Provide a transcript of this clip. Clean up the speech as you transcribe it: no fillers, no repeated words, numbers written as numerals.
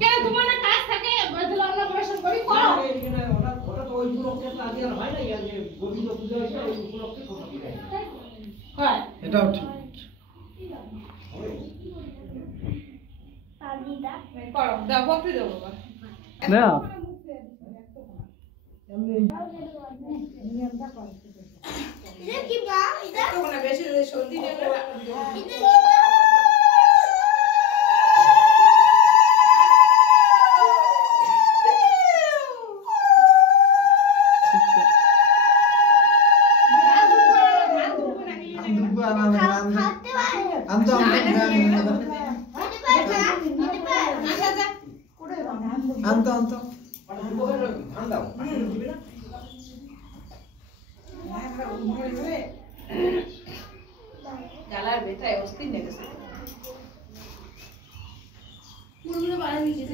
কেন তোমার না কাজ থাকে বদলা আমরা পয়সা করি করো ওটা তো ওই উপলক্ষে তো আগে আর হয় না যে গোবিন্দ পূজা হয়েছে ওই উপলক্ষে করতে হয় এটাও ঠিক করো দাও ভক্তি দাও বাবা না এটা কি বা এটা তো না বেশি সর্দি দেবে না গালার ব্যথায় অস্থির নেগেছে পুরো বাড়ি নিচে